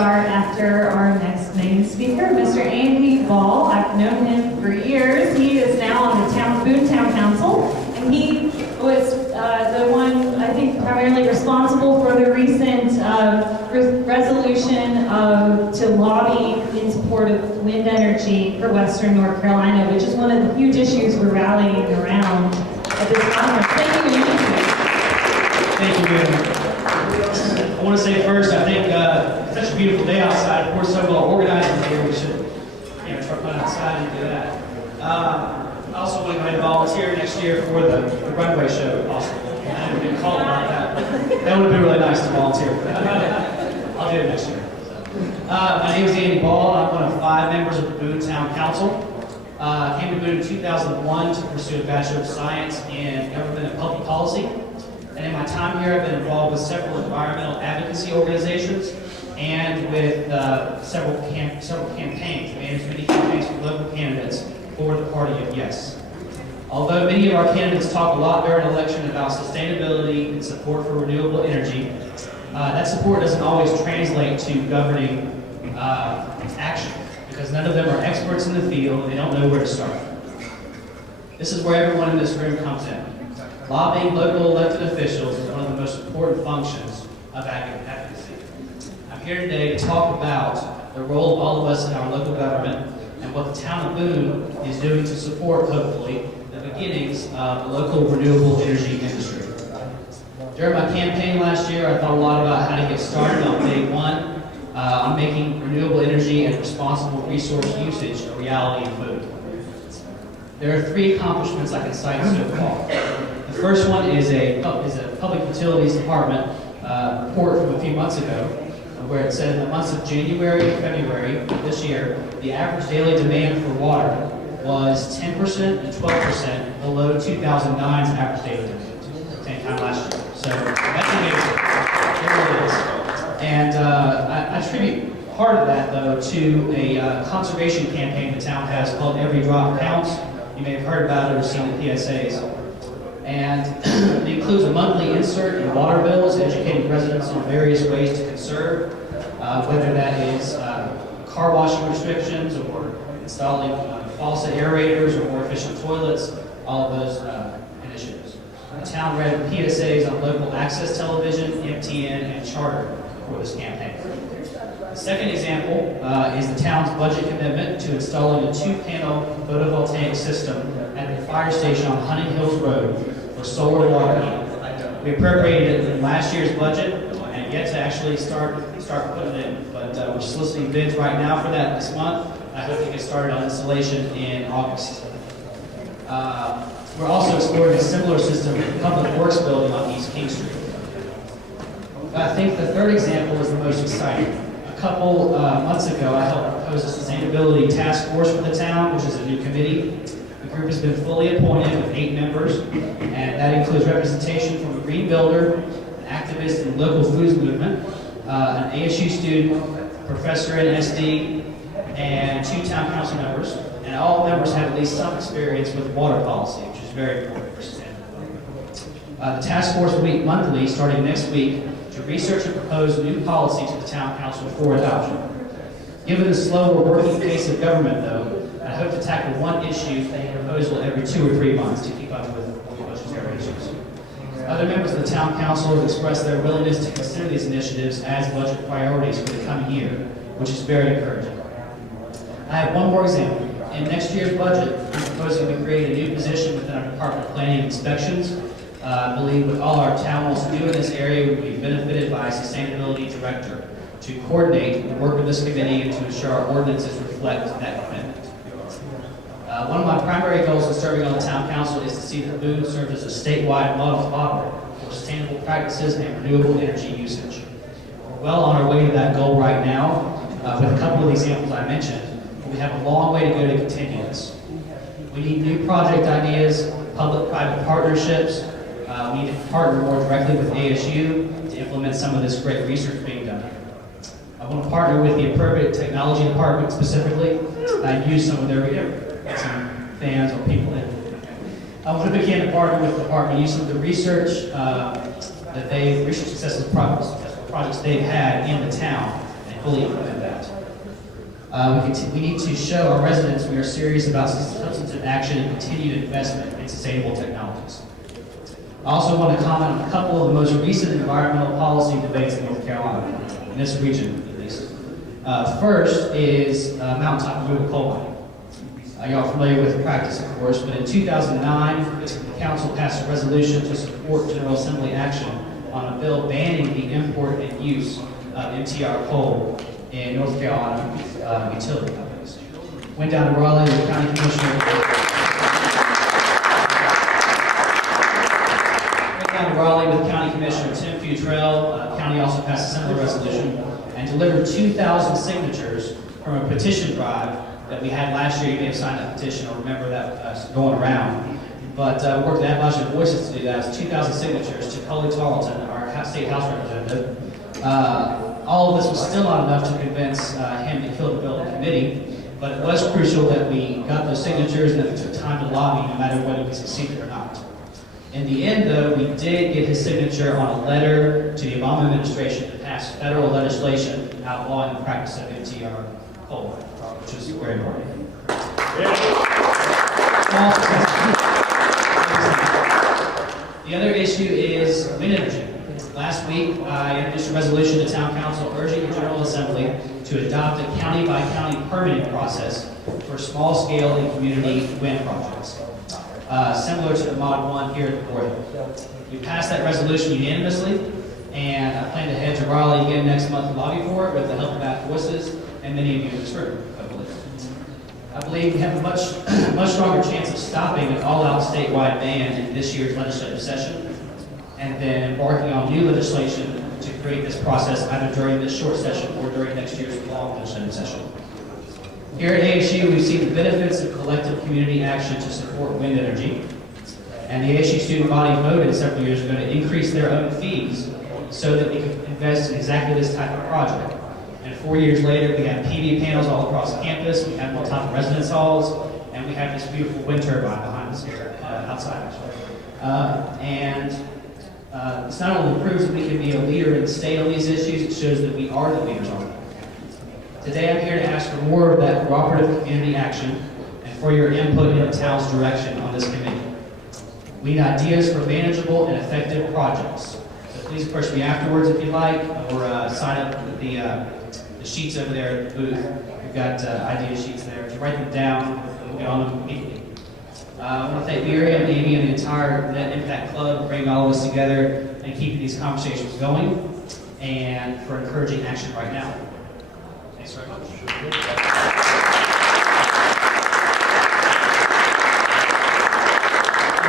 start after our next main speaker, Mr. Andy Ball. I've known him for years. He is now on the Boone Town Council, and he was the one, I think, primarily responsible for the recent resolution to lobby in support of wind energy for Western North Carolina, which is one of the huge issues we're rallying around at this conference. Thank you, Andy. Thank you, Boone. I want to say first, I think it's such a beautiful day outside. Of course, so well organized here. We should, try to run outside and do that. I also want to go ahead and volunteer next year for the runway show, if possible. I haven't been called about that, but that would be really nice to volunteer for that. I'll do it next year. My name is Andy Ball. I'm one of 5 members of the Boone Town Council. Came to Boone in 2001 to pursue a Bachelor of Science in Government and Public Policy. And in my time here, I've been involved with several environmental advocacy organizations and with several campaigns, managed many campaigns for local candidates for the party of yes. Although many of our candidates talk a lot during election about sustainability and support for renewable energy, that support doesn't always translate to governing action, because none of them are experts in the field and they don't know where to start. This is where everyone in this room comes in. Lobbying local elected officials is one of the most important functions of advocacy. I'm here today to talk about the role of all of us in our local government and what the town of Boone is doing to support, hopefully, the beginnings of the local renewable energy industry. During my campaign last year, I thought a lot about how to get started on day one on making renewable energy and responsible resource usage a reality in Boone. There are 3 accomplishments I can cite so far. The first one is a Public Utilities Department report from a few months ago, where it said in the months of January and February this year, the average daily demand for water was 10% and 12% below 2009's average daily demand, same time last year. So that's amazing. It really is. And I attribute part of that, though, to a conservation campaign the town has called Every Drop Counts. You may have heard about it or seen the PSAs. And it includes a monthly insert in water bills educating residents on various ways to conserve, whether that is car washing restrictions or installing faucet aerators or more efficient toilets, all of those initiatives. The town ran PSAs on local access television, MTN, and Charter for this campaign. The second example is the town's budget commitment to installing a 2-panel photovoltaic system at the fire station on Hunting Hills Road for solar water heating. We appropriated it in last year's budget and yet to actually start putting it in. But we're soliciting bids right now for that this month. I hope to get started on installation in August. We're also exploring a similar system in the Public Works building on East King Street. I think the third example is the most exciting. A couple months ago, I helped propose a sustainability task force for the town, which is a new committee. The group has been fully appointed with 8 members, and that includes representation from a green builder, an activist in the local foods movement, an ASU student, professor in SD, and 2 town council members. And all members have at least some experience with water policy, which is very important for sustainability. The task force will meet monthly, starting next week, to research and propose new policy to the town council for adoption. Given the slower working pace of government, though, I hope to tackle one issue and proposal every 2 or 3 months to keep up with budgetary issues. Other members of the town council have expressed their willingness to consider these initiatives as budget priorities for the coming year, which is very encouraging. I have one more example. In next year's budget, I'm proposing to create a new position within our Department of Planning and Inspections. I believe with all our town wants to do in this area, we would be benefited by a sustainability director to coordinate the work of this committee and to ensure our ordinances reflect that commitment. One of my primary goals in serving on the town council is to see that Boone serves as a statewide model for sustainable practices and renewable energy usage. We're well on our way to that goal right now with a couple of the examples I mentioned. We have a long way to go to continue this. We need new project ideas, public-private partnerships. We need to partner more directly with ASU to implement some of this great research being done. I want to partner with the appropriate technology department specifically and use some of their fans or people in. I want to begin to partner with the department, use some of the research research successful projects they've had in the town, and and fully implement that. We need to show our residents we are serious about substantive action and continued investment in sustainable technologies. I also want to comment on a couple of the most recent environmental policy debates in North Carolina, in this region at least. First is mountaintop removal coal mining. Y'all are familiar with the practice, of course, but in 2009, the Council passed a resolution to support General Assembly action on a bill banning the import and use of MTR coal in North Carolina utility companies. Went down to Raleigh with County Commissioner. With County Commissioner Tim Futrell. County also passed a similar resolution and delivered 2,000 signatures from a petition drive that we had last year. You may have signed that petition or remember that going around. But we worked with Appalachian Voices to do that. It was 2,000 signatures to Coley Tarleton, our state house representative. All of this was still not enough to convince him to kill the bill in committee, but it was crucial that we got those signatures and that we took time to lobby, no matter whether we succeeded or not. In the end, though, we did get his signature on a letter to the Obama administration to pass federal legislation outlawing the practice of MTR coal, which is very important. The other issue is wind energy. Last week, I introduced a resolution to Town Council urging the General Assembly to adopt a county-by-county permitting process for small-scale and community wind projects. Similar to the Mod 1 here at Broyhill. We passed that resolution unanimously, and I plan to head to Raleigh again next month to lobby for it with the help of Back Voices and many of you in this room, I believe we have a much stronger chance of stopping an all-out statewide ban in this year's legislative session, and then embarking on new legislation to create this process either during this short session or during next year's long legislative session. Here at ASU, we've seen the benefits of collective community action to support wind energy. And the ASU student body voted several years ago to increase their own fees so that we could invest in exactly this type of project. And 4 years later, we have PV panels all across campus, we have them on top of residence halls, and we have this beautiful wind turbine behind us here, outside. This not only proves that we can be a leader in the state on these issues, it shows that we are the leaders on them. Today I'm here to ask for more of that cooperative community action and for your input in the town's direction on this committee. We need ideas for manageable and effective projects. So please approach me afterwards if you like, or sign up with the sheets over there at the booth. We've got idea sheets there. If you write them down, we'll get on them immediately. I want to thank Miriam, Amy, and the entire Net Impact Club for bringing all of us together and keeping these conversations going, and for encouraging action right now. Thanks very much. I'm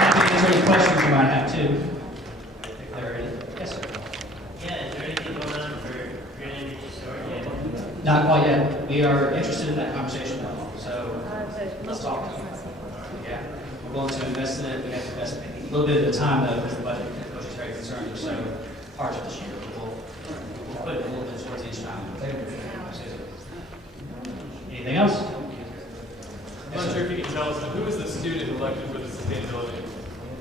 happy to answer any questions you might have too. If there are any. Yes, sir. Yeah, is there anything going on for green energy storage yet? Not quite yet. We are interested in that conversation though. So let's talk. Yeah, we're willing to invest in it. We have to invest a little bit at a time though, because the budget is very concerning. So parts of this year, we'll put it a little bit towards each time. Anything else? I'm not sure if you can tell us, who was the student elected for the sustainability?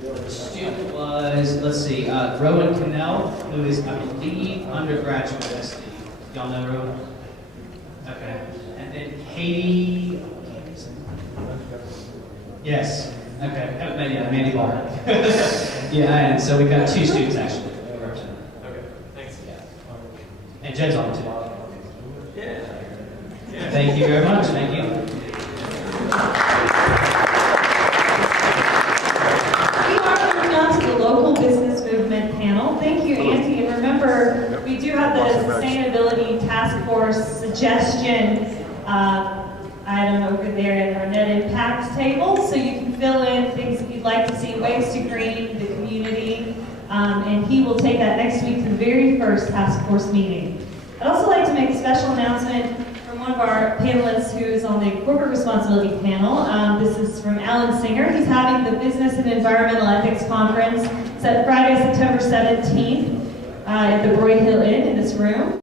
The student was, let's see, Rowan Cannell, who is, I believe, undergraduate at SD. Y'all know Rowan? Okay. And then Katie. Yes. Okay. Haven't met yet. Mandy Ball. Yeah, and so we've got two students actually. Okay. Thanks. Yeah. And Jed's on it too. Yeah. Thank you very much. Thank you. We are moving on to the local business movement panel. Thank you, Andy. And remember, we do have the Sustainability Task Force suggestion item over there in our net impact table, so you can fill in things that you'd like to see, ways to green the community, and he will take that next week to the very first task force meeting. I'd also like to make a special announcement from one of our panelists who is on the corporate responsibility panel. This is from Alan Singer. He's having the Business and Environmental Ethics Conference. It's at Friday, September 17th at the Broyhill Inn in this room.